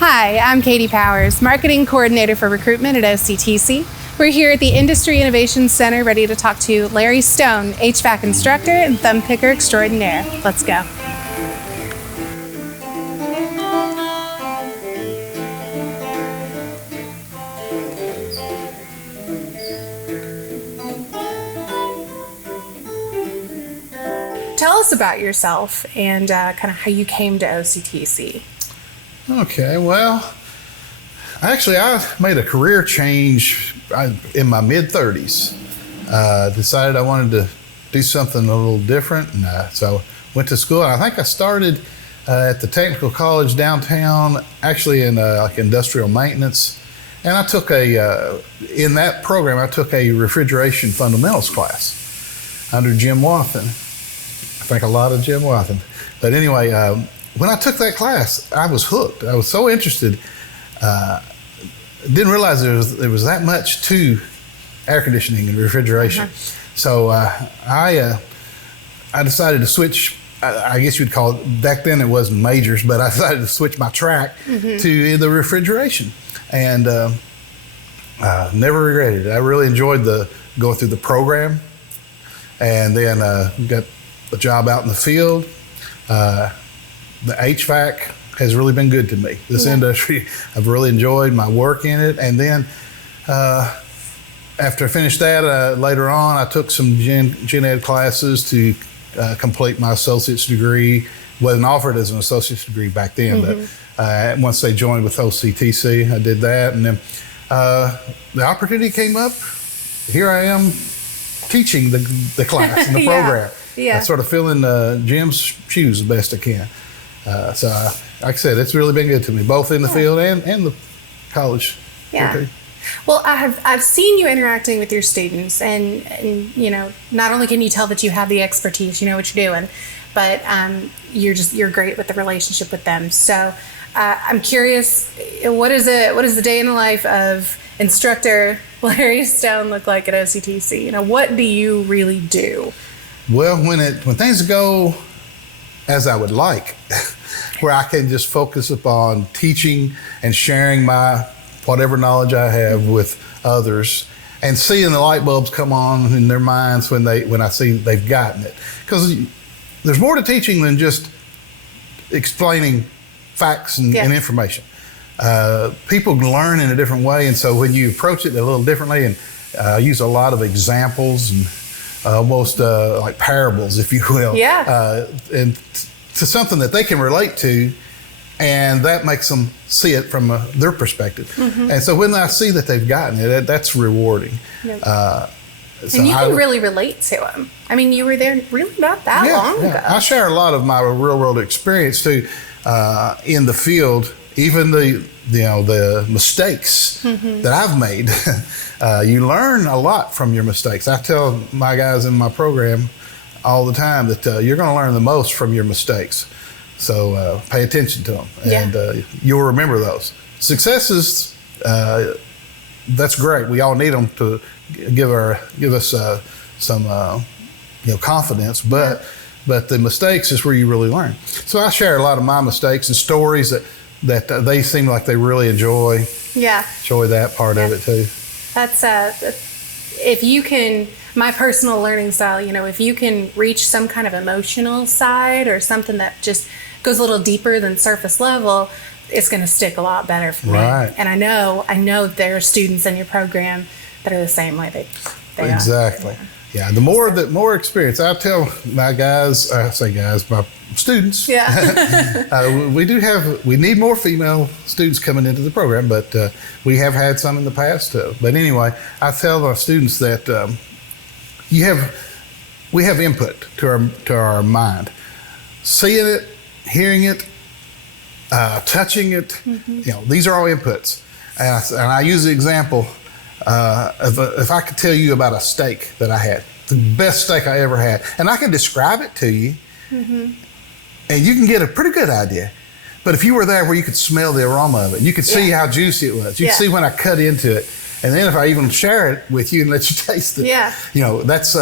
Hi, I'm Katie Powers, Marketing Coordinator for Recruitment at OCTC. We're here at the Industry Innovation Center ready to talk to Larry Stone, HVAC instructor and thumb picker extraordinaire. Let's go. Tell us about yourself and kind of how you came to OCTC. Okay, well, actually I made a career change in my mid-30s. Decided I wanted to do something a little different, and so went to school. I think I started at the Technical College downtown, actually in like industrial maintenance. And I took in that program, I took a refrigeration fundamentals class under Jim Wathen. I think a lot of Jim Wathen. But anyway, when I took that class, I was hooked. I was so interested. Didn't realize there was that much to air conditioning and refrigeration. So I decided to switch. I guess you'd call it, back then it wasn't majors, but I decided to switch my track to the refrigeration, and never regretted it. I really enjoyed going through the program, and then got a job out in the field. The HVAC has really been good to me. This industry, I've really enjoyed my work in it. And then after I finished that, later on, I took some gen ed classes to complete my associate's degree. Wasn't offered as an associate's degree back then, but once they joined with OCTC, I did that. And then the opportunity came up. Here I am teaching the class and the program. I sort of fill in Jim's shoes the best I can. So, like I said, it's really been good to me, both in the field and the college. Okay. Well, I've seen you interacting with your students, and you know, not only can you tell that you have the expertise, you know what you're doing, but you're great with the relationship with them. So, I'm curious, what is the day in the life of instructor Larry Stone look like at OCTC? You know, what do you really do? Well, when things go as I would like, where I can just focus upon teaching and sharing my whatever knowledge I have with others, and seeing the light bulbs come on in their minds when I see they've gotten it. Because there's more to teaching than just explaining facts and information. People learn in a different way, and so when you approach it a little differently, and use a lot of examples and almost like parables, if you will, and to something that they can relate to, and that makes them see it from their perspective. And so when I see that they've gotten it, that's rewarding. So and you can really relate to them. I mean, you were there really not that long ago. I share a lot of my real world experience too in the field, even the mistakes that I've made. You learn a lot from your mistakes. I tell my guys in my program all the time that you're going to learn the most from your mistakes. So pay attention to them, and you'll remember those. Successes, that's great. We all need them to give us some confidence, but the mistakes is where you really learn. So I share a lot of my mistakes and stories that they seem like they really enjoy. Enjoy that part of it too. That's if you can, my personal learning style, you know, if you can reach some kind of emotional side or something that just goes a little deeper than surface level, it's going to stick a lot better for me. And I know there are students in your program that are the same way they exactly. The more experience. I tell my guys, my students. We need more female students coming into the program, but we have had some in the past too. But anyway, I tell our students that we have input to our mind, seeing it, hearing it, touching it. You know, these are all inputs, and I use the example. If I could tell you about a steak that I had, the best steak I ever had, and I can describe it to you, and you can get a pretty good idea. But if you were there where you could smell the aroma of it, you could see how juicy it was. You could see when I cut into it. And then if I even share it with you and let you taste it, you know, that's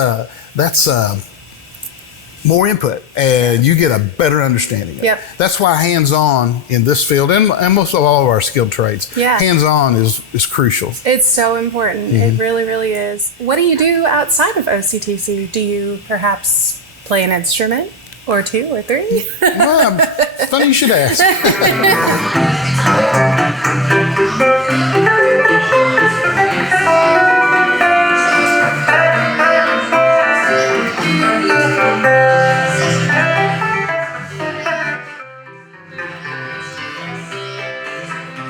more input, and you get a better understanding of it. Yep. That's why hands-on in this field, and most of all of our skilled trades, hands-on is crucial. It's so important. It really, really is. What do you do outside of OCTC? Do you perhaps play an instrument or two or three? Well, funny you should ask.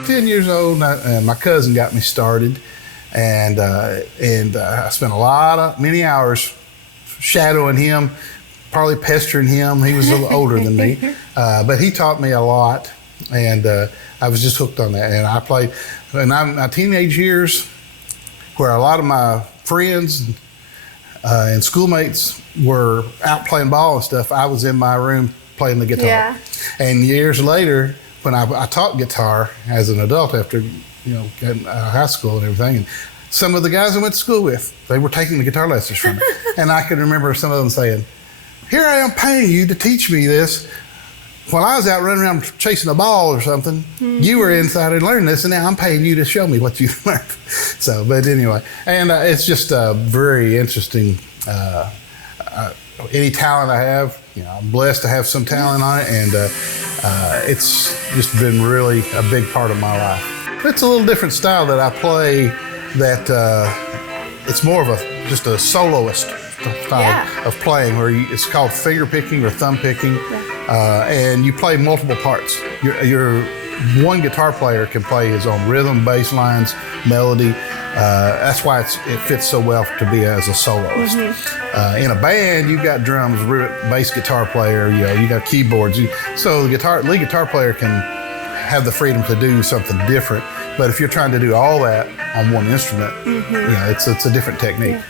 10 years old, and my cousin got me started, and I spent many hours shadowing him, probably pestering him. He was a little older than me, but he taught me a lot, and I was just hooked on that. And I played in my teenage years, where a lot of my friends and schoolmates were out playing ball and stuff. I was in my room playing the guitar. Yeah. And years later, when I taught guitar as an adult after getting out of high school and everything, and some of the guys I went to school with, they were taking the guitar lessons from me. And I can remember some of them saying, "Here I am paying you to teach me this. While I was out running around chasing a ball or something, you were inside and learning this, and now I'm paying you to show me what you learned." So, but anyway, and it's just very interesting. Any talent I have, I'm blessed to have some talent on it, and it's just been really a big part of my life. It's a little different style that I play. That it's more of just a soloist style of playing, where it's called finger picking or thumb picking, and you play multiple parts. Your one guitar player can play his own rhythm, bass lines, melody. That's why it fits so well to be as a soloist. In a band, you've got drums, bass guitar player, you got keyboards. So the lead guitar player can have the freedom to do something different. But if you're trying to do all that on one instrument, it's a different technique.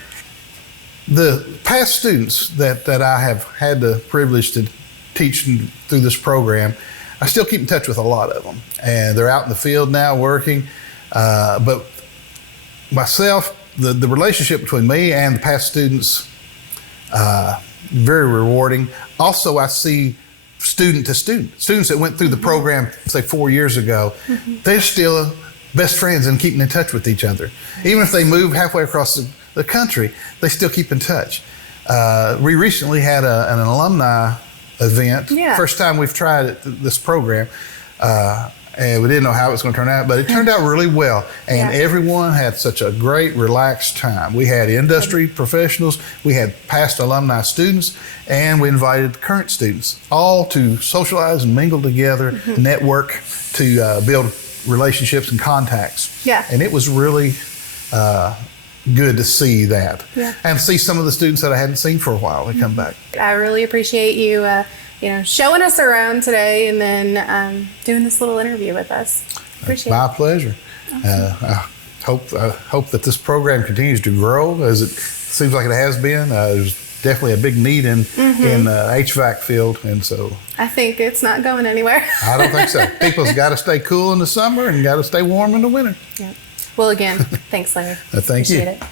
The past students that I have had the privilege to teach through this program, I still keep in touch with a lot of them, and they're out in the field now working. But myself, the relationship between me and the past students, very rewarding. Also, I see student to students that went through the program, say 4 years ago, they're still best friends and keeping in touch with each other. Even if they move halfway across the country, they still keep in touch. We recently had an alumni event. First time we've tried this program. And we didn't know how it was going to turn out, but it turned out really well. And everyone had such a great, relaxed time. We had industry professionals, we had past alumni students, and we invited current students, all to socialize and mingle together, network, to build relationships and contacts. And it was really good to see that. And see some of the students that I hadn't seen for a while, they come back. I really appreciate you showing us around today, and then doing this little interview with us. Appreciate it. My pleasure. Awesome. I hope that this program continues to grow, as it seems like it has been. There's definitely a big need in the HVAC field, and so I think it's not going anywhere. I don't think so. People's got to stay cool in the summer and got to stay warm in the winter. Well, again, thanks, Larry. Thank you. Appreciate it.